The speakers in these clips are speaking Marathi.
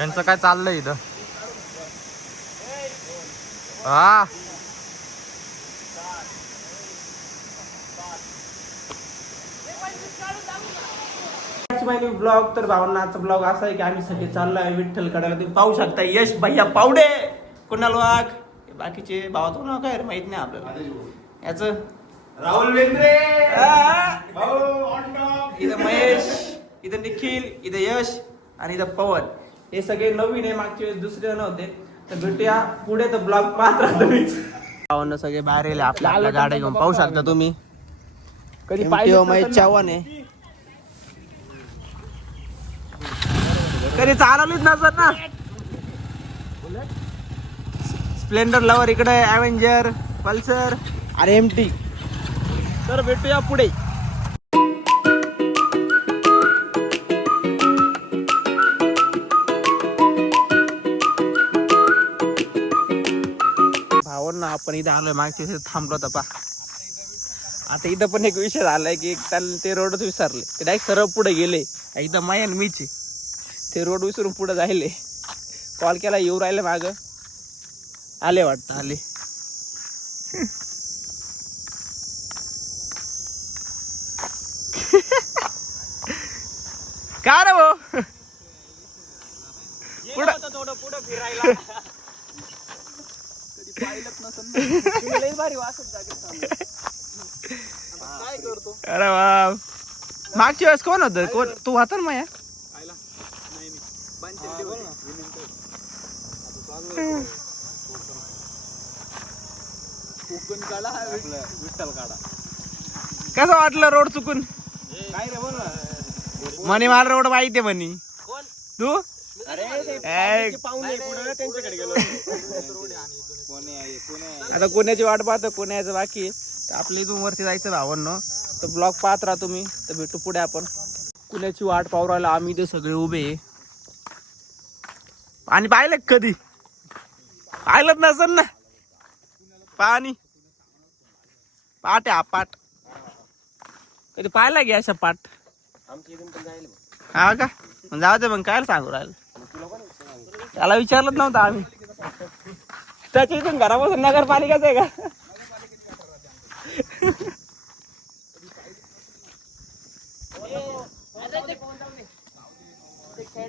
त्यांचं काय चाललंय इथं? हा ब्लॉग तर भावनाचा ब्लॉग असा आहे की आम्ही सगळे चाललो आहे विठ्ठल कडाला. तुम्ही पाहू शकता यश भैया पावडे, कुणाल वाघ, बाकीचे भावाचं नाव काय माहित नाही आपल्याला. याच राहुल वेंद्रे, इथं महेश, इथं निखिल, इथं यश आणि इथं पवन. हे सगळे नवीन आहे, मागच्या वेळेस दुसरे नव्हते. तर भेटूया पुढे, तर ब्लॉग पाहत राहा तुम्ही. भावना सगळे बाहेर येले आपल्या आपल्या गाड्या घेऊन. पाहू शकता तुम्ही. कधी महेश चव्हाण आहे, कधी चालवलीच नसत ना. स्प्लेंडर लवर इकडे, ॲव्हेंजर, पल्सर आणि MT. तर भेटूया पुढे. भावांना आपण इथं आलोय, मागच्या दिवशी थांबलो होता पा. आता इथं पण एक विषय झालाय की त्याला ते रोडच विसरले, ते डायरेक्ट सरळ पुढे गेले. इथं मायन मीच ते रोड विसरून पुढे जायले. कॉल केला, येऊ राहिले माग, आले वाटतं, आले. का रे भाऊ पुढं पुढं फिरायला कधी पाहिलंच नसेल ना. भारी वासत जागे काय करतो. अरे वा, मागच्या वेळेस कोण होतं? कोण तू होता ना माया? कसं वाटलं रोड चुकून? मनी माल रोड माहिती म्हणी तू. आता कोण्याची वाट पाहतो, कोण्याचं बाकी आहे. तर आपल्या इथून वरती जायचं भावांनो. तर ब्लॉग पाहत राहा तुम्ही. तर भेटू पुढे आपण. कुणाची वाट पाहू राहिला आम्ही, ते सगळे उभे. आणि पाहिलं कधी? पाहिलंच नसेल ना पाणी. पाट आहे हा, पाट. कधी पाहिला की अशा पाट? हा का? मग जाऊ दे, मग काय सांगू राहिलं. त्याला विचारलंच नव्हतं आम्ही. त्याच्या इथून घरापासून नगरपालिकाच आहे का?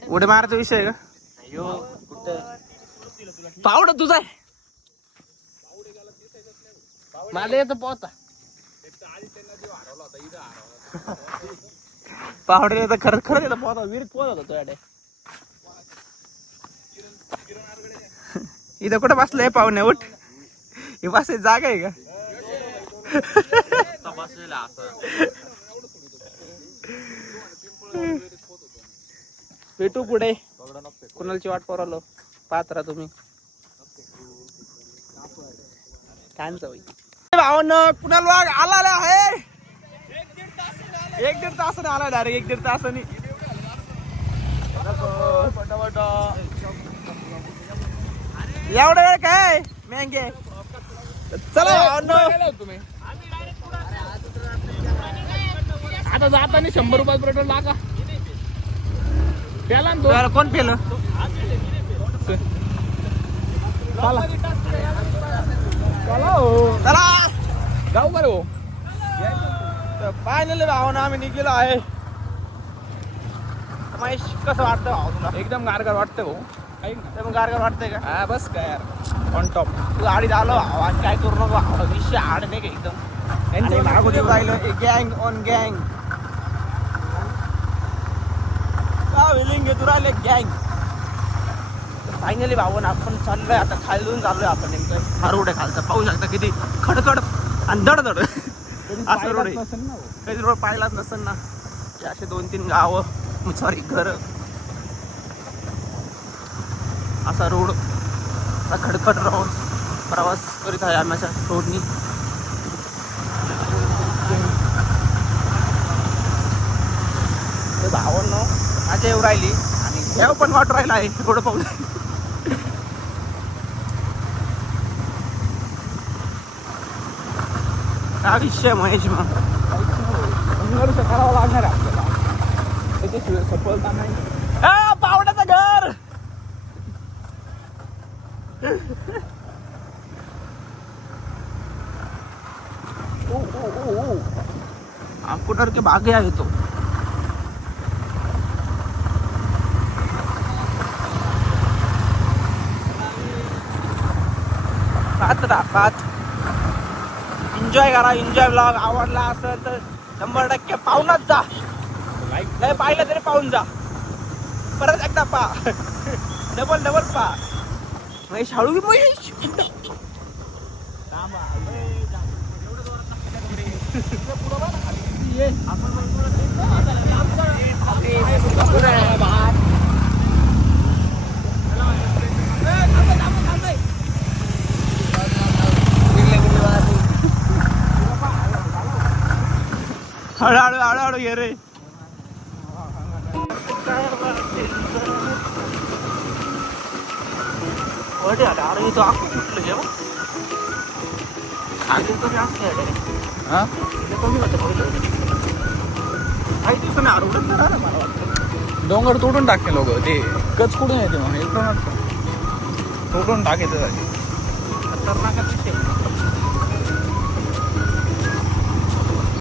उडे मारायचा विषय आहे का? पावडा तुझा आहे. मला येतं पोहता. पावडे तर खरंच खरंच येतं पोहता. विहिरीत पोहत होता तो याडे. इथं कुठं बसलंय पाहुणे? उठ, हे बसायची जागा आहे का? भेटू पुढे. कुणालची वाट पाहू पाहत राहा तुम्ही. भावांनो, कुणाल वाघ आला आहे. 1-1.5 तासाने आला डायरेक्ट. 1-1.5 तासाने. एवढं वेळ काय मँगे? चला भावांनो, तुम्ही आता जाताना 100 रुपये पेट्रोल टाका. पेला ना कोण पेलं? चला जाऊ का रे. फायनली भावानं आम्ही निघलेलो आहे. महेश, कसं वाटतं भाऊ तुला? एकदम गारगार वाटतं भाऊ. एकदम गारगार वाटतंय का? हा बस काय यार, ऑन टॉप. तू आडी झालो आवाज काय करू नको. विषय आड नाही का एकदम. मागून राहिलं गँग ऑन गँग. विलिंग घेतो राहिले गँग. फायनली भावन आपण चाललोय आता खालून. चाललोय आपण नेमकं हा रोड आहे खालचा. पाहू शकता किती खडखड आणि धडधड असं रोड आहे. कधी रोड पाहिलाच नसेल ना. असे 2-3 गावं, सॉरी घर, असा रोड, असा खडखड रोड प्रवास करीत आहे आम्ही अशा रोडनी. भावांनो माझ्या येऊ राहिली आणि देव पण वाटू राहिला आहे रोड पाहून. हा विषय महेश, मग संघर्ष करावा लागणार आहे आपल्याला. त्याच्याशिवाय सफलता नाही. पावड्याचं घर भागे आहे तो. पाहत एन्जॉय करा. एन्जॉय ब्लॉग आवडला असेल तर 100% पाहूनच जा. नाही पाहिलं तरी पाहून जा. परत एकदा पा डबल पा. महेश हळू की महेश. हळूहळू ये रे. अरे तो आखू कुठलं जेव्हा आधी तरी असते हा कमी होतं काही दिवसाने आरोग्य मला वाटतं. डोंगर तोडून टाकते लोक. ते कच कुठून येते मग इकडून तोडून टाकायचं. खतरनाकच विषय.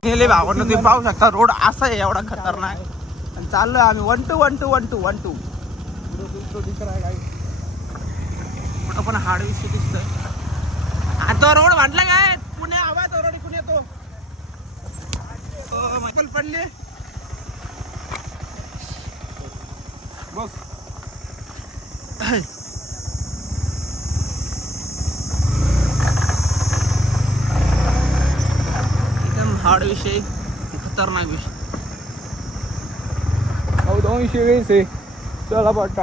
गेले भावांना तुम्ही पाहू शकता रोड असा आहे एवढा खतरनाक. आणि चाललोय आम्ही 1 2 1 2 1 2 1 2. कुठं पण हाड विषय दिसतोय. तो रोड म्हटलं काय पुणे हवा तो रोड इकडून येतो. मकल पडले बघ. एकदम हार्ड विषय, खतरनाक विषय. 220 चला पट्टा.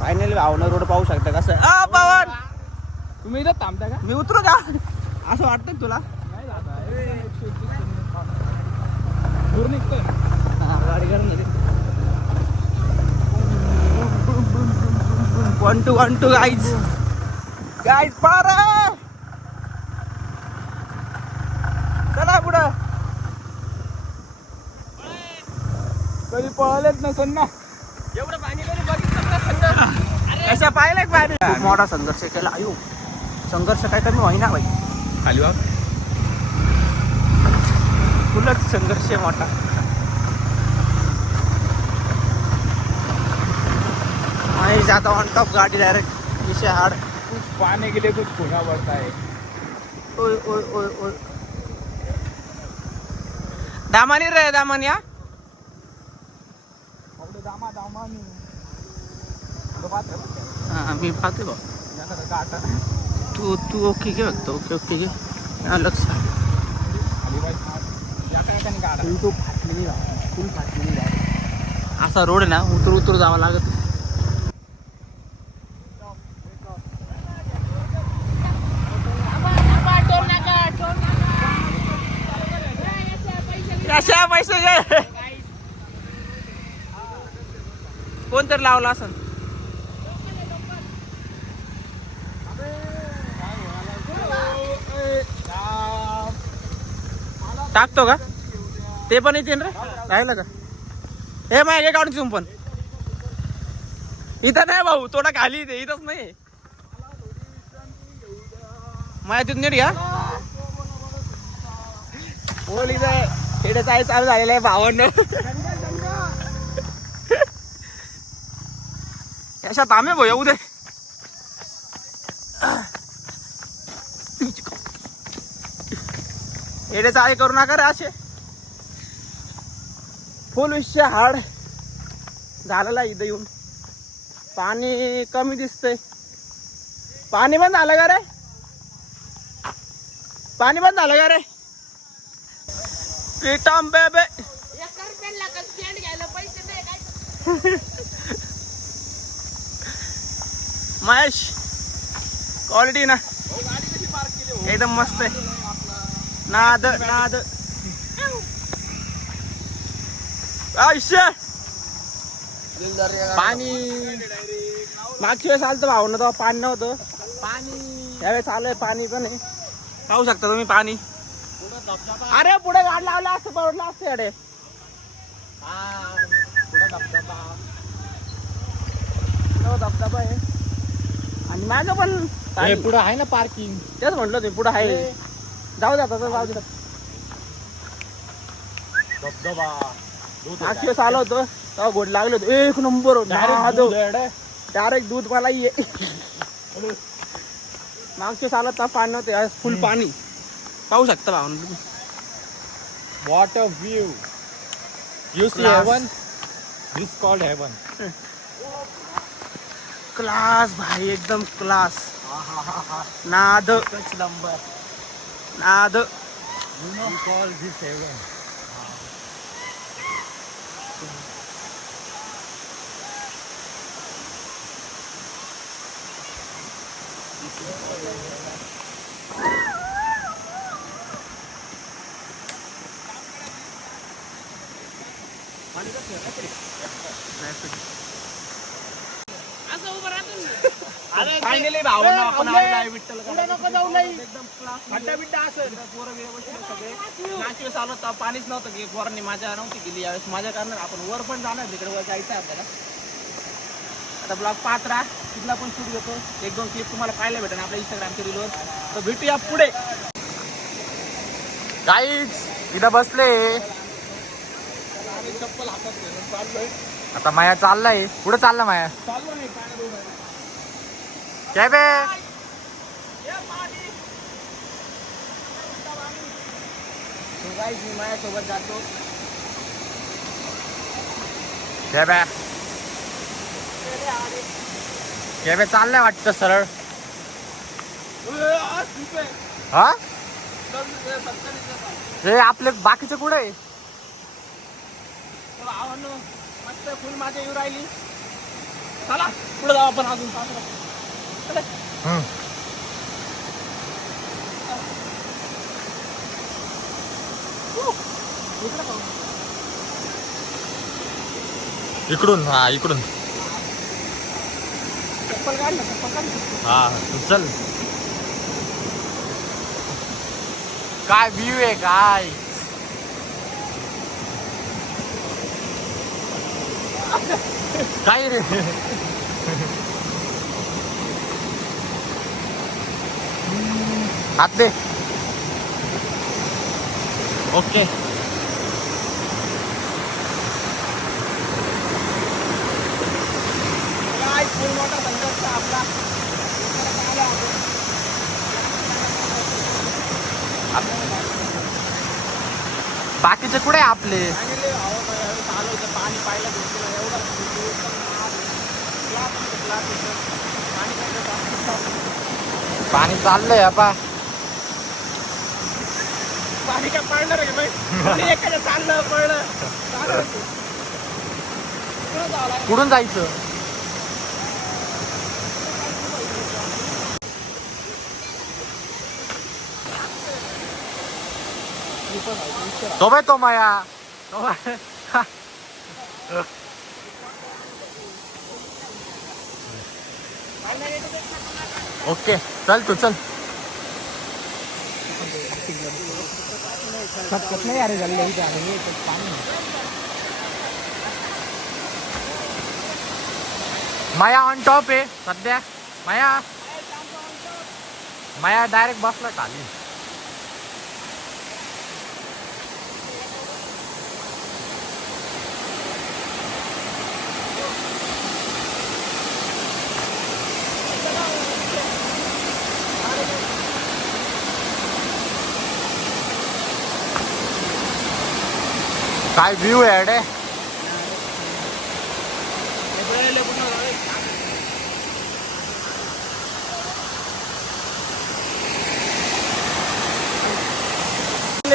फायनली भावना रोड पाहू शकता कसं. पवन तुम्ही इथं थांबता का? मी उतरू का असं वाटतं तुला? दूर निघतोय गाडी कर. 1 2 1 2 गाईज पळा रे. चला पुढं. कधी पळालेच नसेल ना. एवढं पाणी कधी बघितलं अशा पाहिलंय पाणी. खूप मोठा संघर्ष केला. आयु संघर्ष काय कमी होईना बाई. खाली बघ. फुलच संघर्ष मोठा. महेश आता ऑन टॉप गाडी डायरेक्ट विषय हाड. कुछ पाने के लिए कुछ खोना पड़ता है. ओय ओय ओय ओय. दामानी रे दामान या. हाँ मी पाहते बा. तू ओके घे बघतो. ओके घे. लक्ष असा रोड आहे ना उतरू जावं लागत. अशा पैसे घे. कोणतरी लावला असं. टाकतो का ते पण येते रे. राहिलं का हे मागे काढून तुम्ही पण. इथं नाही भाऊ थोडा खाली इथे इथंच नाही. माझ्या तिथून नीट घ्या. बोल इथं खेड्याचं आहे चालू झालेलं आहे भावांना. अशा तांबे भाऊ येऊ दे. एडेच आहे करू नका रे असे. फुल विषय हार्ड झालेला इथं येऊन. पाणी कमी दिसतंय. पाणी बंद झालं का रे? पाणी बंद झालं का रे? प्रीतम बेबे महेश क्वालिटी ना एकदम मस्त आहे. नाद आयुष्य. पाणी मागच्या वेळेस आलं तर भाऊ ना तेव्हा पाणी नव्हतं. पाणी यावेळेस आलंय पाणी पण आहे. पाहू शकता तुम्ही पाणी. अरे पुढे गाड लावला असतं पडला असतं अडे. धबधबा आहे आणि माझं पण पुढं आहे ना पार्किंग. तेच म्हटलं तुम्ही पुढं आहे. जाऊ द्या आता जाऊ द्या. धबधबा मागच्या वेळेस आलो होतो तेव्हा गोड लागलो होतो एक नंबर डायरेक्ट दूध मला ये मागच्या वेळेस आलो तर पाणी नव्हते आज फुल पाणी पाहू शकता भावना तुम्ही What a view! You see Class. heaven? This called heaven. Class भाई एकदम क्लास नाद Such number. नाद We call this heaven. Finally भावना आपण आलेलो आहे विठ्ठल एकदम क्लास खड्डा बिड्डा असेल पोरं व्यवस्थित सगळे नाचवे चालू होता पाणीच नव्हतं की पोरांनी माझ्या नव्हती केली यावेळेस माझ्या कारण आपण वर पण जाणार तिकडे वर जायचं आहे आपल्याला आता ब्लॉग पाहत राहा तिथला पण शूट घेतो एक दोन क्लिप तुम्हाला पाहायला भेटेल आपल्या इंस्टाग्रामच्या रीलवर तर भेटूया पुढे गाईज इथं बसले चप्पल हातात घेऊन चाललोय आता माया चाललाय कुठं चालला माया चाललो नाही पाण्यात उभा. काय बे So guys, मी माझ्यासोबत जातो काय बे काय बे चाललाय वाटतं सरळ हा हे आपले बाकीचे कुठे आहे मस्त फुल माझ्या येऊ राहिली चला पुढे जाऊ आपण अजून चला. इकडे पाहू. इकडून हा इकडून चप्पल काढ ना चप्पल काढ ना. हा तू चल काय व्ह्यू आहे काय काय रे हात दे ओके काय फुल मोठा संघर्ष आपला आलो आपण. बाकीचे कुठे आहे आपले फायनली चालू होतं पाणी पाहिलं भेटलं एवढं पाणी पाणी चाललंय आपा पाणी काय पडणार आहे बाई एखाद्या चाललं पडलं चालू कुठून जायचं तो बाय तो माया तो बाय. ओके चल तू चल नाही अरे झालं पाणी माया ऑन टॉप आहे सध्या माया माया डायरेक्ट बसला खाली काय व्ह्यू आहे अडे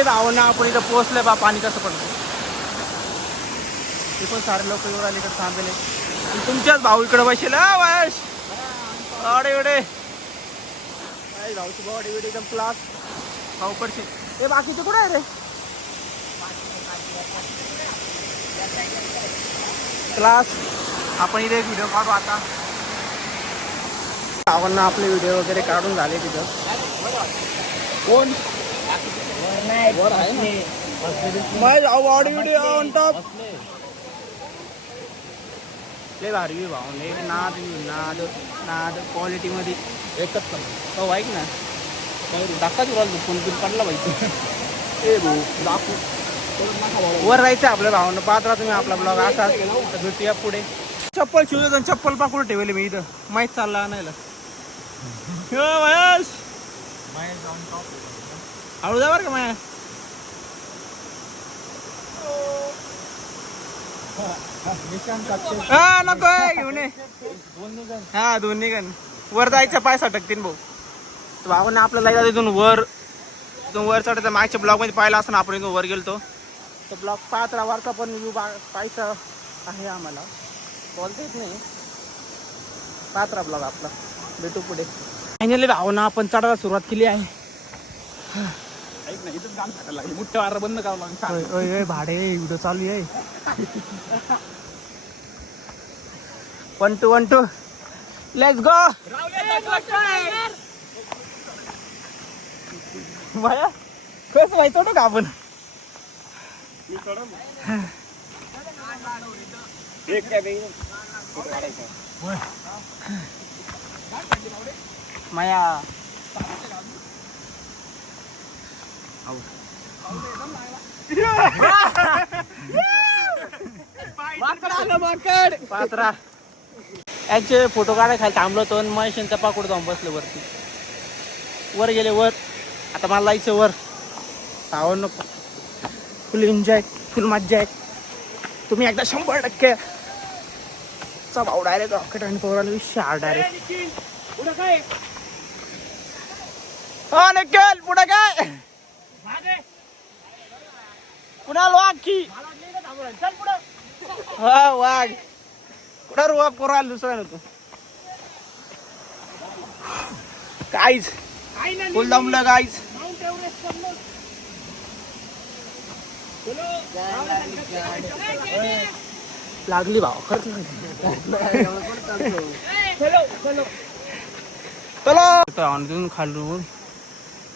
भावना आपण इथं पोहोचले बा पाणी कसं पडतं ते पण सारे लोक येऊन आले इकडे थांबले तुमच्याच भाऊ इकडे बसले वयस अडे एवढे भाऊची बॉडी बिडी एकदम क्लास भाऊ पडશે हे बाकीचे कुठे आहे रे क्लास आपण इथे एक व्हिडिओ काढू आता भावांना आपले व्हिडिओ वगैरे काढून झाले तिथं कोण वर आहे बॉडी व्हिडिओ ऑन टॉप लय भारी भाऊ एक नाद नाद नाद क्वालिटी मध्ये एकच पण हो ऐक ना दाखवा तुला फोन बिल काढला पाहिजे ए भाऊ दाखवू वर जायचं आपल्या भावानं. पाहत राहा तुम्ही आपला ब्लॉग असा तर भेटूया पुढे. चप्पल शिवतो चप्पल पाकडून ठेवले मी इथं. माहीत चालला आणायला. महेश हळू जा बरं का माया. हा नको घेऊन ये. हा दोन्ही गण वर जायचं पाय सटकतीन भाऊ. भावानं आपल्याला जायचं इथून वर. इथून वर चढायचं. मागच्या ब्लॉग मध्ये पाहिला असताना आपण इथून वर गेलतो. तो ब्लॉग पाहत राहा. वरचा पण व्ह्यू पाहायचा आहे आम्हाला. बोलता येत नाही. पाहत राहा ब्लॉग आपला. भेटू पुढे. फायनली भावना आपण चढायला सुरुवात केली आहे. ऐक ना इथंच गाण टाकायला लागली. मोठं वार बंद करावं लागेल. भाडे व्हिडिओ चालू आहे. 1 2 1 2 लेट्स गो. माया कसं माहिती होतं का आपण. माया पात्रा यांचे फोटो काढायला खाली थांबलो होतो. महेश तपाकडे जाऊन बसले वरती. वर गेले वर. आता मला जायचं वर. भावांनो फुल एन्जॉय फुल मज्जा आहे. तुम्ही एकदा 100% चा भाऊ डायरेक्ट रॉकेट आणि पोराला 20 डायरेक्ट. हा निखिल पुढे काय पुन्हा वाघ की. हा वाघ कुठं रुवा पोराला दुसरा नव्हतो काहीच. फुल दमलं काहीच. लागली भाव खर्च चलो खालून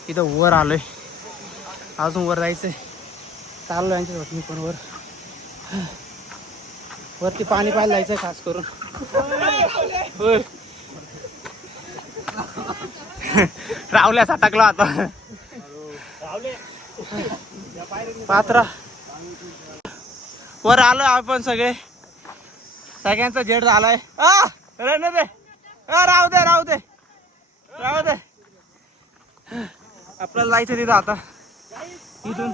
इथं वर आलोय. अजून वर जायचंय. चाललो यांच्या मी पण वर. वरती पाणी पाहायला जायचंय खास करून. रावल्याचा टाकला आता. पात्रा वर आलो आपण सगळे. सगळ्यांचा जेड झालाय. राहू दे राहू दे राहू दे. आपल्याला जायचं तिथं आता. इथून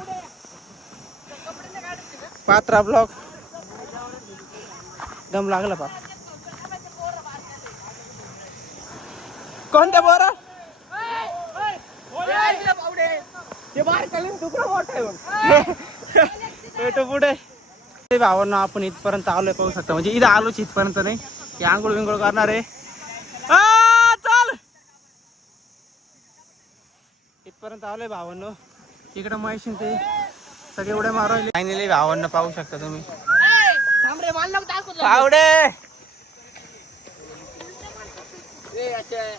पात्रा ब्लॉक दम लागला पा. कोणत्या बोरा पुढे भावांना आपण इथपर्यंत आलोय पाहू शकता. म्हणजे इथं आलोच इथपर्यंत नाही की आंघोळ विंघोळ करणार आहे. चल इथपर्यंत आलोय भावांनो. इकडं महेश ते सगळे उड्या मारवले. फायनली भावांना पाहू शकता तुम्ही. पावडे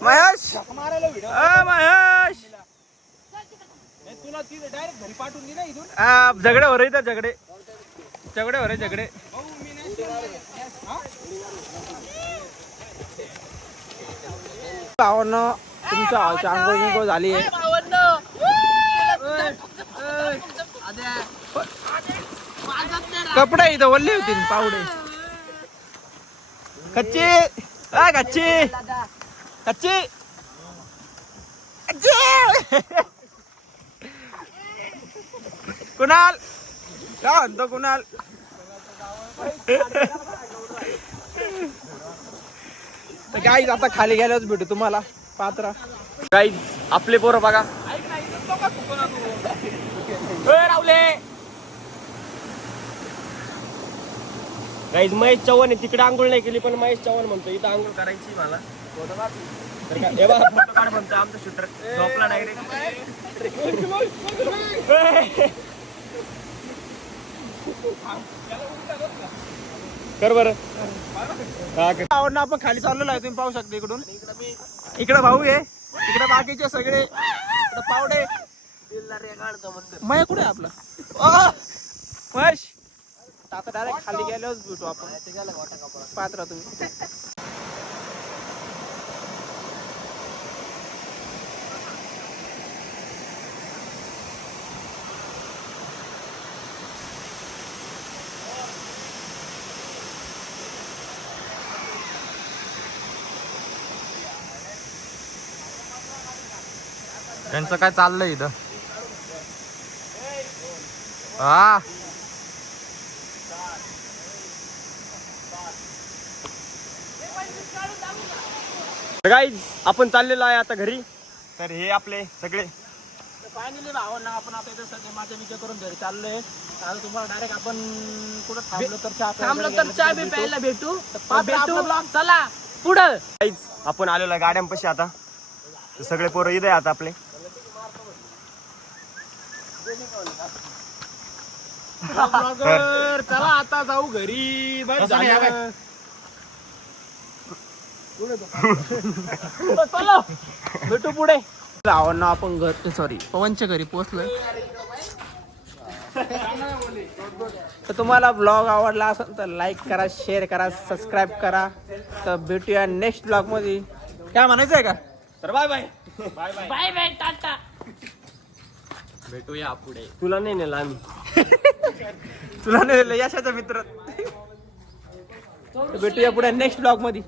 महेश महेश झगडे हो रे इथं. झगडे हो रे झगडे. भावांनो तुमच्या आंघोळ विंघोळ झाली आहे. कपडे इथं ओल्ले होते पावडे. कच्ची कच्ची कच्ची कुणाल काय म्हणतो कुणाल. गाईज आता खाली गेल्यावर भेटू तुम्हाला. पात्रा गाईज आपले पोरं बघा. रावले गाईज महेश चव्हाण आहे. तिकडे आंघोळ नाही केली पण महेश चव्हाण म्हणतो इथं आंघोळ करायची मला. फोटो काढ म्हणतो आमचा शूटर झोपला डायरेक्ट. कर बरं. आपण खाली चाललेलो आहे. तुम्ही पाहू शकता इकडून. इकडे भाऊ आहे. इकडे बाकीचे सगळे. इकडे पावडे. मय कुठे आपला महेश. आता डायरेक्ट खाली गेल्यावरच भेटू आपण. पात्रा तुम्ही त्यांचं काय चाललंय इथं हा गाईज आपण चाललेलो आहे आता घरी. तर हे आपले सगळे फायनली भावांना आपण आता इथं सगळे माझ्या विचार करून घरी चाललोय. आता तुम्हाला डायरेक्ट आपण कुठं थांबलो तर चहा बी प्यायला भेटू. चला पुढं. गाईज आपण आलेलो आहे गाड्यांपाशी आता. तर सगळे पोरं इथे आता आपले. चला आता जाऊ घरी. बस झालं. चलो भेटू पुढे. भावांना आपण घर सॉरी पवनच्या घरी पोहोचलोय. तर तुम्हाला ब्लॉग आवडला असेल तर लाईक करा, शेअर करा, सबस्क्राईब करा. तर भेटूया नेक्स्ट ब्लॉग मध्ये. काय म्हणायचं आहे का? तर bye bye bye bye bye bye tata. भेटूया पुढे. तुला नाही नेलं आम्ही. तुला नाही यशाचा मित्र. भेटूया पुढे नेक्स्ट ब्लॉग मध्ये.